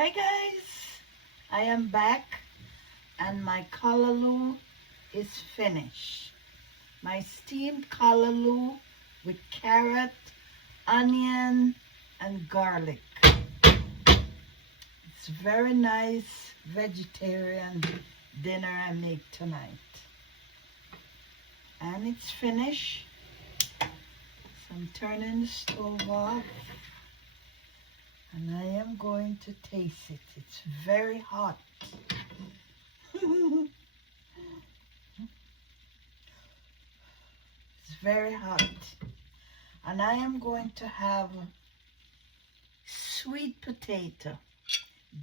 Hi guys, I am back and my callaloo is finished. My steamed callaloo with carrot, onion and garlic. It's very nice vegetarian dinner I make tonight. And it's finished. So I'm turning the stove off. And I am going to taste it. It's very hot. It's very hot. And I am going to have sweet potato.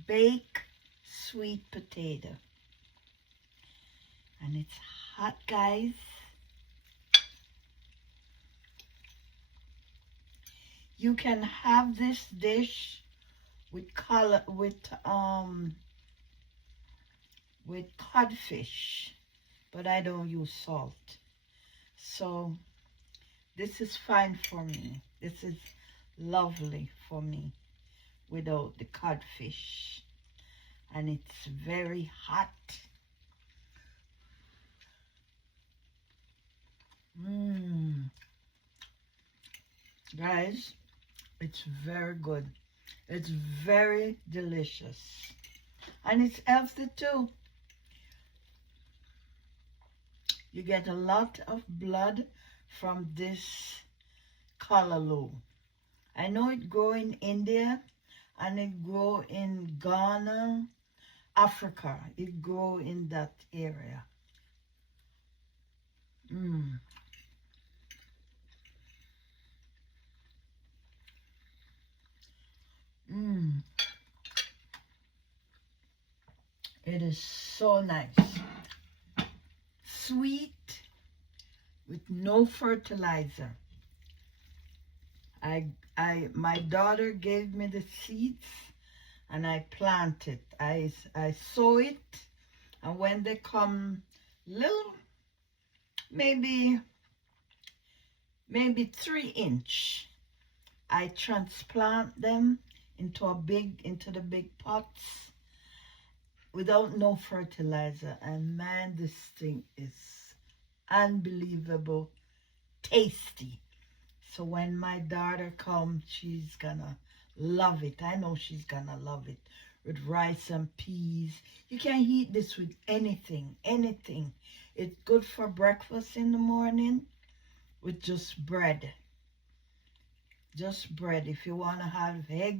Baked sweet potato. And it's hot, guys. You can have this dish with codfish, but I don't use salt. So this is fine for me. This is lovely for me without the codfish. And it's very hot. Guys, it's very good. It's very delicious. And it's healthy too. You get a lot of blood from this callaloo. I know it grow in India and it grow in Ghana, Africa. It grow in that area. It is so nice. Sweet with no fertilizer. My daughter gave me the seeds and I planted. I sow it, and when they come little, maybe 3 inch, I transplant them into the big pots without no fertilizer. And man, this thing is unbelievable tasty. So when my daughter comes, she's gonna love it. I know she's gonna love it with rice and peas. You can eat this with anything. It's good for breakfast in the morning with just bread. If you want to have egg